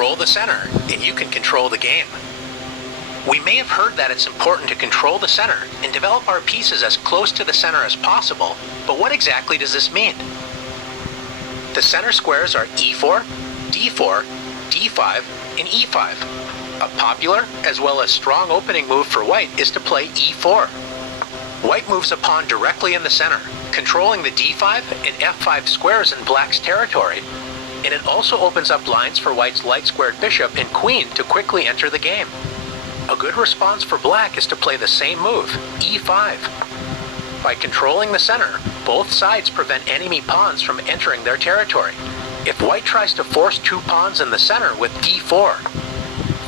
control the center, and you can control the game. We may have heard that it's important to control the center and develop our pieces as close to the center as possible, but what exactly does this mean? The center squares are e4, d4, d5, and e5. A popular, as well as strong opening move for white is to play e4. White moves a pawn directly in the center, controlling the d5 and f5 squares in black's territory, and it also opens up lines for white's light-squared bishop and queen to quickly enter the game. A good response for black is to play the same move, e5. By controlling the center, both sides prevent enemy pawns from entering their territory. If white tries to force two pawns in the center with d4,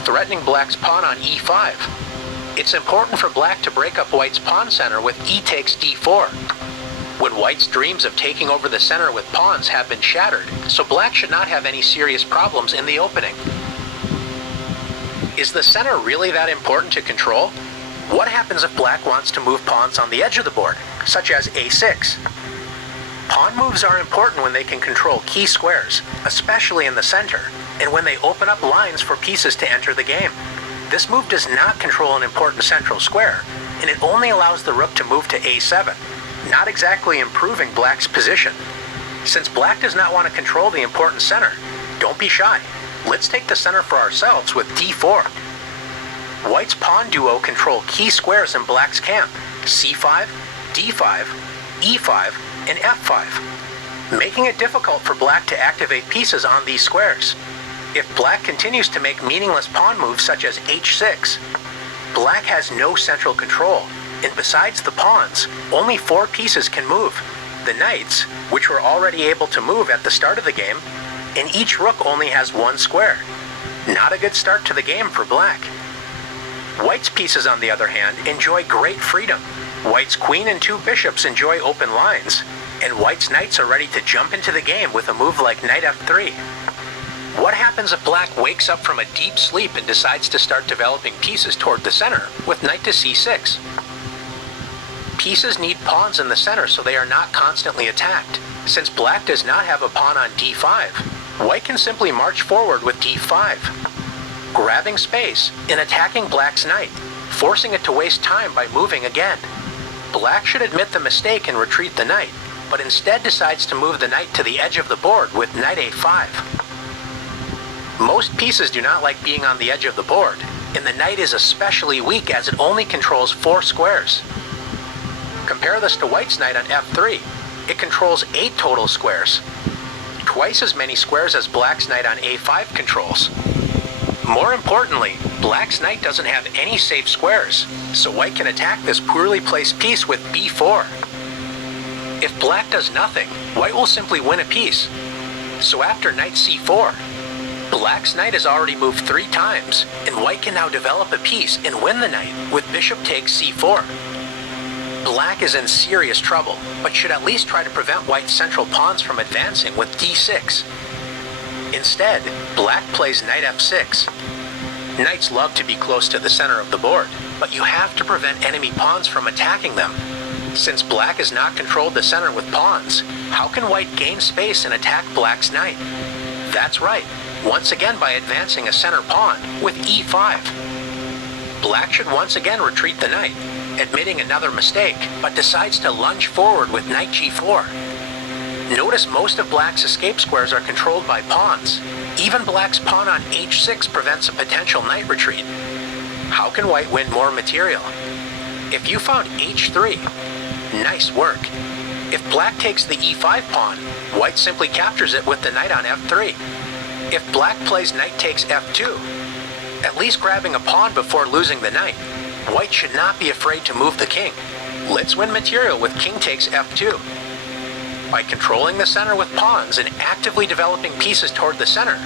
threatening black's pawn on e5, it's important for black to break up white's pawn center with e takes d4. When white's dreams of taking over the center with pawns have been shattered, so black should not have any serious problems in the opening. Is the center really that important to control? What happens if black wants to move pawns on the edge of the board, such as a6? Pawn moves are important when they can control key squares, especially in the center, and when they open up lines for pieces to enter the game. This move does not control an important central square, and it only allows the rook to move to a7, not exactly improving black's position. Since black does not want to control the important center, don't be shy. Let's take the center for ourselves with d4. White's pawn duo control key squares in black's camp, c5, d5, e5, and f5, making it difficult for black to activate pieces on these squares. If black continues to make meaningless pawn moves such as h6, black has no central control, and besides the pawns, only 4 pieces can move. The knights, which were already able to move at the start of the game, and each rook only has 1 square. Not a good start to the game for black. White's pieces, on the other hand, enjoy great freedom. White's queen and 2 bishops enjoy open lines, and white's knights are ready to jump into the game with a move like knight f3. What happens if black wakes up from a deep sleep and decides to start developing pieces toward the center with knight to c6? Pieces need pawns in the center so they are not constantly attacked. Since black does not have a pawn on d5, white can simply march forward with d5, grabbing space and attacking black's knight, forcing it to waste time by moving again. Black should admit the mistake and retreat the knight, but instead decides to move the knight to the edge of the board with knight a5. Most pieces do not like being on the edge of the board, and the knight is especially weak as it only controls 4 squares. Compare this to white's knight on f3. It controls 8 total squares, twice as many squares as black's knight on a5 controls. More importantly, black's knight doesn't have any safe squares, so white can attack this poorly placed piece with b4. If black does nothing, white will simply win a piece. So after knight c4, black's knight has already moved 3 times, and white can now develop a piece and win the knight with bishop takes c4. Black is in serious trouble, but should at least try to prevent white's central pawns from advancing with d6. Instead, black plays knight f6. Knights love to be close to the center of the board, but you have to prevent enemy pawns from attacking them. Since black has not controlled the center with pawns, how can white gain space and attack black's knight? That's right, once again by advancing a center pawn with e5. Black should once again retreat the knight, admitting another mistake, but decides to lunge forward with knight g4. Notice most of black's escape squares are controlled by pawns. Even black's pawn on h6 prevents a potential knight retreat. How can white win more material? If you found h3, nice work. If black takes the e5 pawn, white simply captures it with the knight on f3. If black plays knight takes f2, at least grabbing a pawn before losing the knight, white should not be afraid to move the king. Let's win material with king takes f2. By controlling the center with pawns and actively developing pieces toward the center,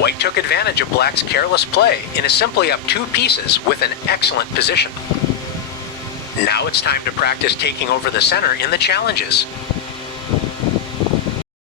white took advantage of black's careless play and is simply up 2 pieces with an excellent position. Now it's time to practice taking over the center in the challenges.